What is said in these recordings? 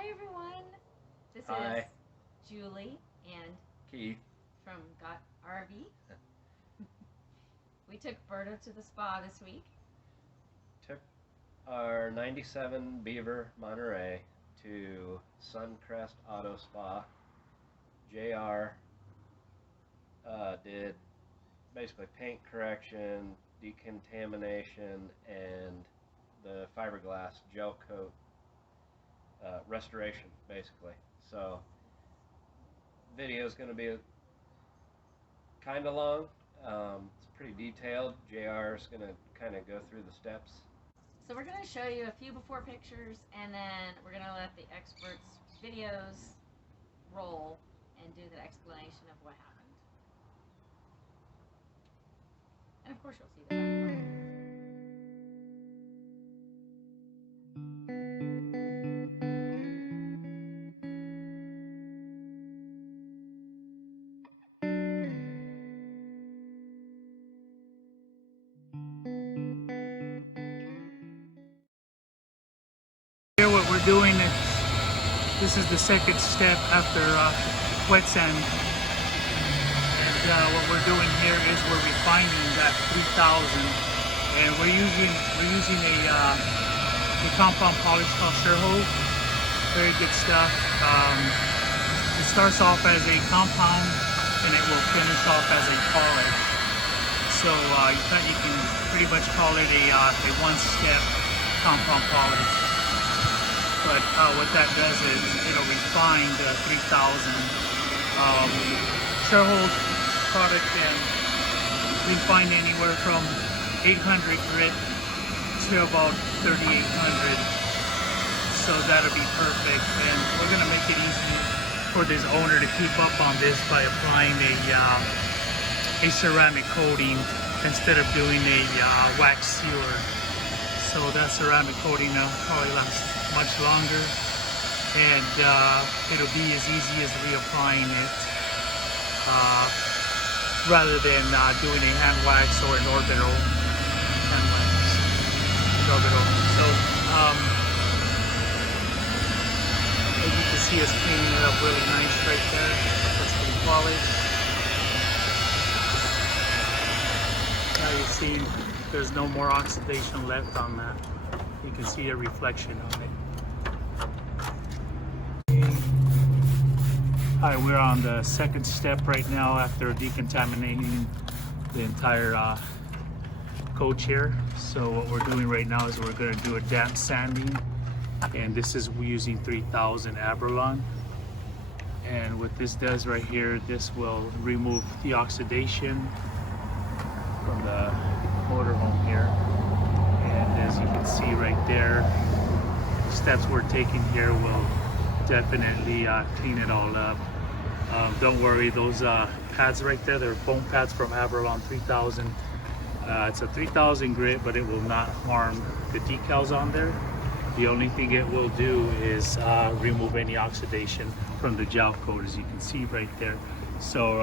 Hi everyone, this Hi. is Julie and Keith from Got RV. We took Berta to the spa this week. took our 97 Beaver Monterey to Suncrest Auto Spa. JayR did basically paint correction, decontamination, and the fiberglass Gelcoat restoration, basically. So, video is going to be kind of long. It's pretty detailed. JayR is going to kind of go through the steps. So we're going to show you a few before pictures and then we're going to let the experts' videos roll and do the explanation of what happened. And of course you'll see the background. Here what we're doing is, this is the second step after wet sand, and what we're doing here is we're refining that 3000, and we're using a compound polish called JayR. Very good stuff. It starts off as a compound and it will finish off as a polish. So you can pretty much call it a one-step compound polish. But what that does is it'll refine the 3000. JayR product can refine anywhere from 800 grit to about 3800. So that'll be perfect. And we're gonna make it easy for this owner to keep up on this by applying a ceramic coating instead of doing a wax sealer. So that ceramic coating probably lasts much longer, and it'll be as easy as reapplying it rather than doing a hand wax or an orbital hand wax. So as you can see, it's cleaning it up really nice right there. That's pretty polished. Now you see there's no more oxidation left on that. You can see a reflection on it. Hi, we're on the second step right now after decontaminating the entire coach here. So what we're doing right now is we're going to do a damp sanding, and this is using 3000 Abralon. And what this does right here, this will remove the oxidation from the motorhome here. And as you can see right there, the steps we're taking here will definitely clean it all up. Don't worry, those pads right there, they're foam pads from Abralon 3000. It's a 3000 grit, but it will not harm the decals on there. The only thing it will do is remove any oxidation from the gel coat, as you can see right there. So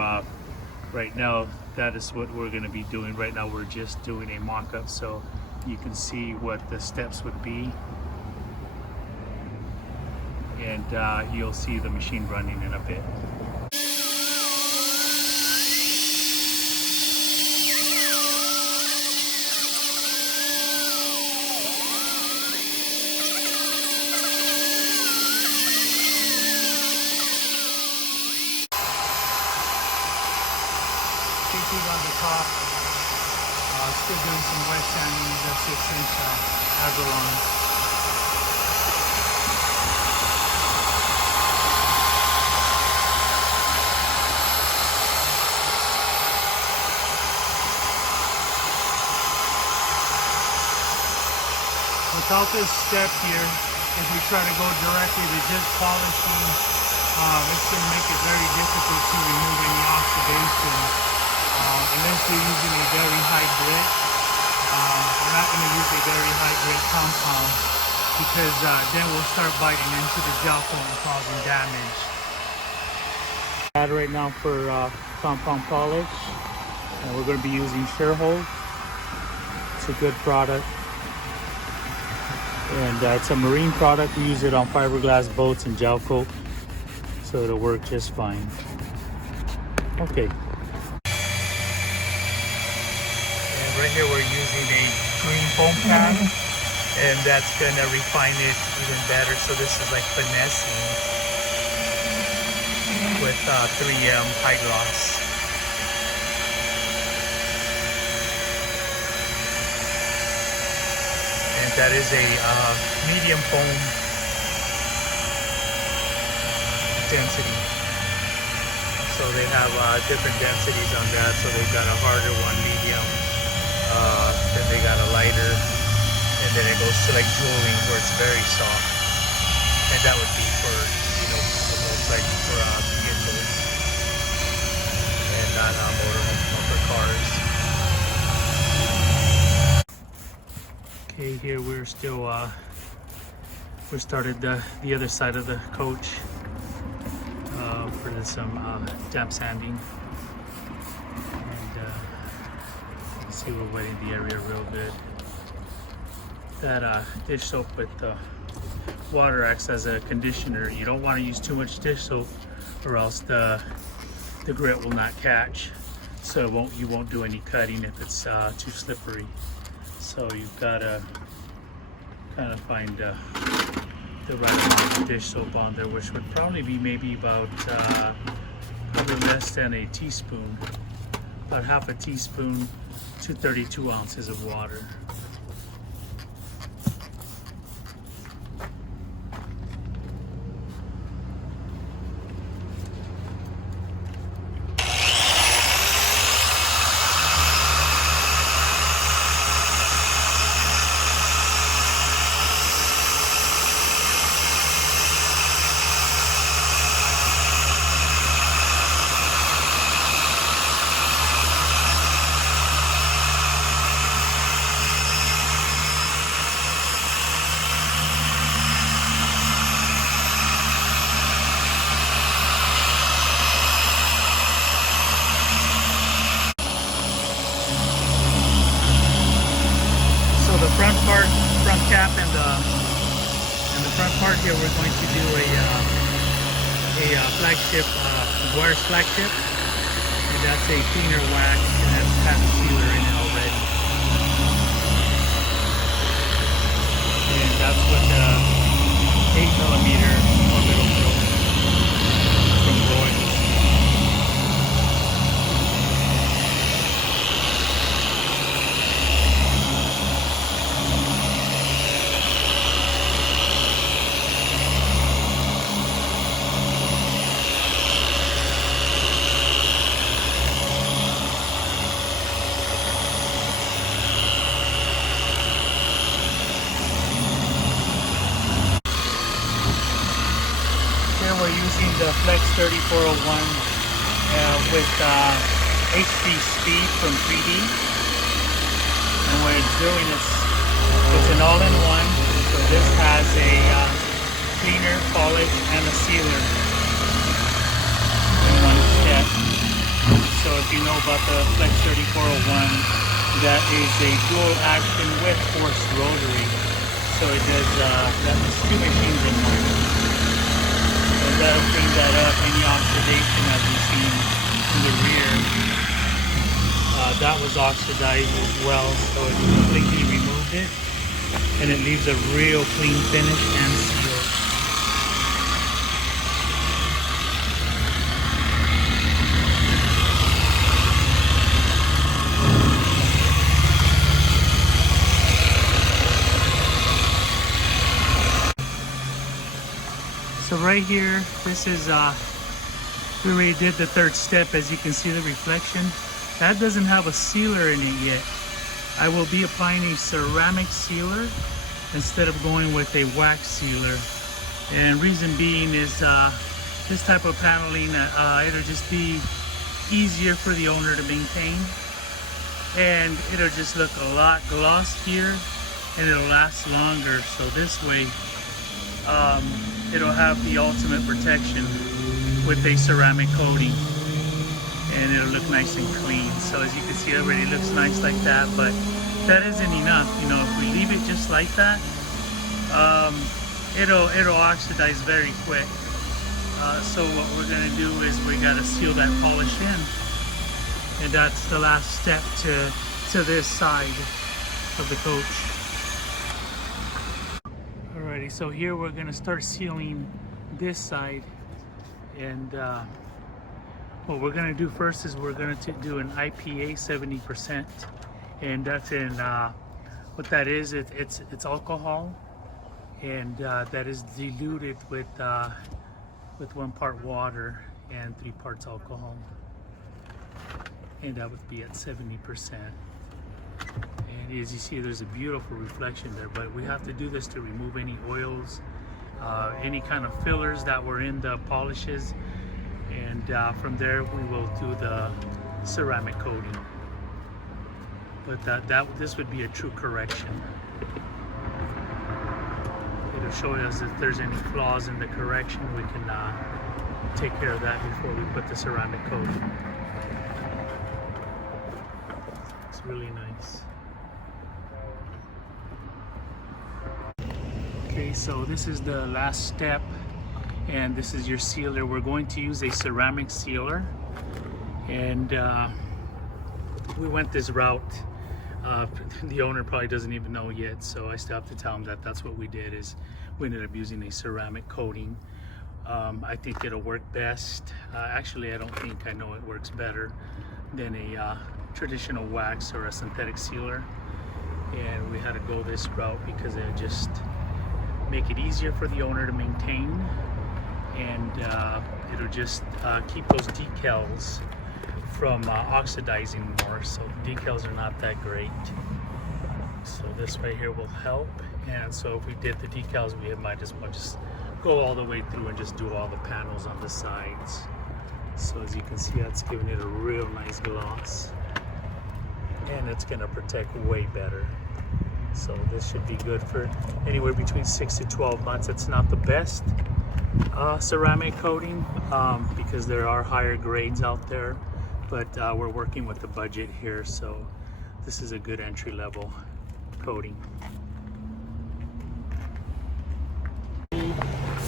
right now, that is what we're going to be doing. Right now we're just doing a mock-up, so you can see what the steps would be, and you'll see the machine running in a bit. On the top, still doing some wet sanding with the 6-inch Abralon. Without this step here, if we try to go directly to just polishing, it's going to make it very difficult to remove any oxidation. Unless you're using a very high grit, we're not going to use a very high grit compound, because then we'll start biting into the gel coat and causing damage. Right now for compound polish, and we're going to be using JayR. It's a good product. And it's a marine product. We use it on fiberglass boats and Gelcoat, so it'll work just fine. Okay. And right here we're using a green foam pad, and that's gonna refine it even better. So this is like finessing with 3M high gloss. And that is a medium foam density. So they have different densities on that. So they've got a harder one, medium, then they got a lighter, and then it goes to like jewelry where it's very soft. And that would be for, you know, almost like for vehicles and not motorhomes, but for cars. Okay, here we're still we started the other side of the coach for some damp sanding, and you can see we're wetting the area real good. That dish soap with water acts as a conditioner. You don't want to use too much dish soap, or else the grit will not catch. So you won't do any cutting if it's too slippery. So you've got to kind of find the right amount of dish soap on there, which would probably be maybe about probably less than a teaspoon, about half a teaspoon to 32 ounces of water. Front cap and the front part here, we're going to do a flagship, JayR's flagship, and that's a cleaner wax, and that's has a sealer in it already. And that's what the 8mm orbital probe from Roy. We're using the Flex 3401 with HD speed from 3D, and what it's doing is it's an all-in-one. So this has a cleaner, polish, and a sealer in one step. So if you know about the Flex 3401, that is a dual action with forced rotary. So it does that's two machines in one. That'll clean that up. Any oxidation, as we've seen in the rear, that was oxidized as well, so it completely removed it, and it leaves a real clean finish and seal. So right here, this is, we already did the third step. As you can see the reflection, that doesn't have a sealer in it yet. I will be applying a ceramic sealer instead of going with a wax sealer. And reason being is this type of paneling, it'll just be easier for the owner to maintain. And it'll just look a lot glossier, and it'll last longer. So this way, it'll have the ultimate protection with a ceramic coating, and it'll look nice and clean. So as you can see, it already looks nice like that, but that isn't enough. You know, if we leave it just like that, It'll oxidize very quick. So what we're gonna do is we gotta seal that polish in, and that's the last step to this side of the coach. Alrighty, so here we're gonna start sealing this side, and what we're gonna do first is we're gonna do an IPA 70%, and that's in what that is. It's alcohol, and that is diluted with 1 part water and 3 parts alcohol, and that would be at 70%. And as you see, there's a beautiful reflection there, but we have to do this to remove any oils, any kind of fillers that were in the polishes, and from there we will do the ceramic coating. But this would be a true correction. It'll show us if there's any flaws in the correction. We can take care of that before we put the ceramic coating. It's really nice. Okay, so this is the last step, and this is your sealer. We're going to use a ceramic sealer, and we went this route. The owner probably doesn't even know yet, so I still have to tell him that that's what we did. Is we ended up using a ceramic coating. I think it'll work best. Actually, I don't think, I know it works better than a traditional wax or a synthetic sealer, and we had to go this route because it just make it easier for the owner to maintain, and it'll just keep those decals from oxidizing more. So the decals are not that great, so this right here will help. And so if we did the decals, we might as well just go all the way through and just do all the panels on the sides. So as you can see, that's giving it a real nice gloss, and it's going to protect way better. So this should be good for anywhere between 6 to 12 months. It's not the best ceramic coating because there are higher grades out there, but we're working with the budget here, so this is a good entry-level coating.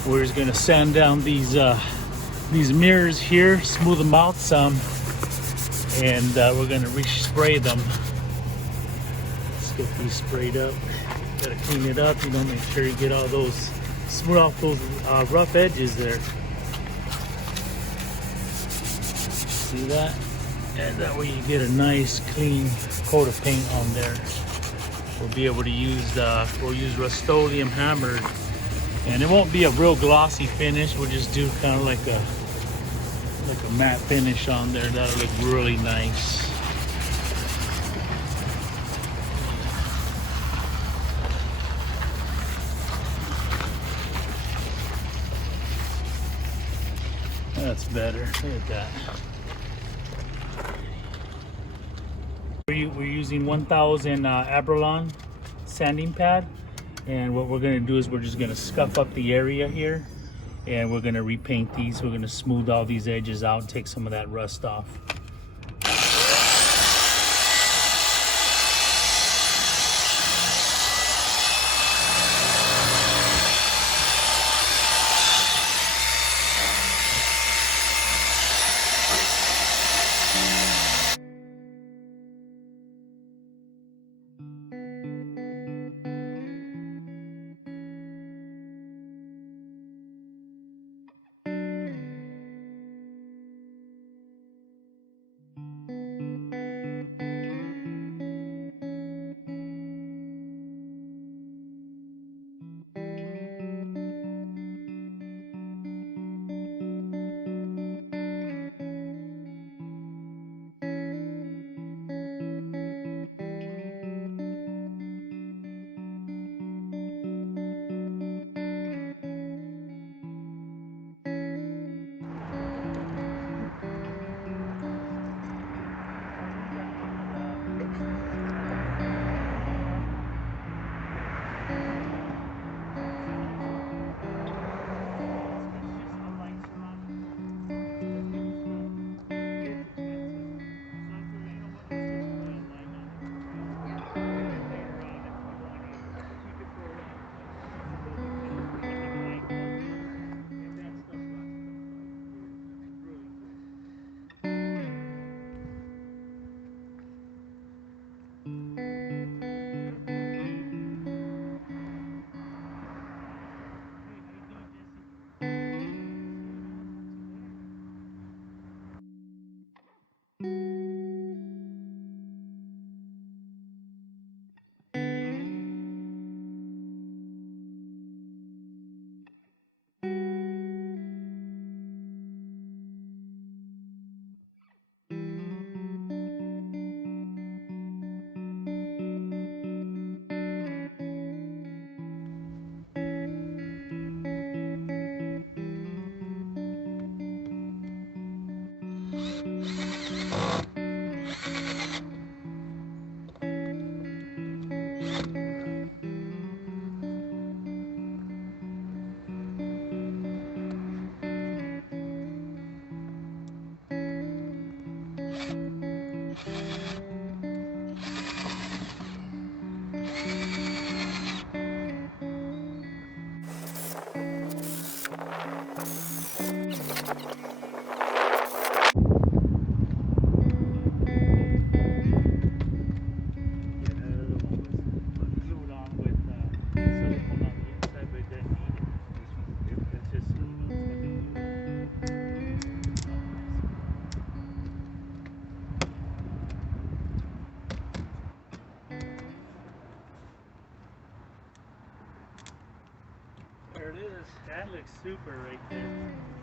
We're just gonna sand down these mirrors here, smooth them out some, and we're gonna re-spray them. Let's get these sprayed up. Gotta clean it up, you know, make sure you get all those, smooth off those rough edges there. See that? And that way you get a nice clean coat of paint on there. We'll be able to use we'll use Rust-Oleum hammered, and it won't be a real glossy finish. We'll just do kind of like a matte finish on there. That'll look really nice. That's better. Look at that. We're using 1000 Abralon sanding pad, and what we're going to do is we're just going to scuff up the area here, and we're going to repaint these. We're going to smooth all these edges out, take some of that rust off. is. That looks super right there.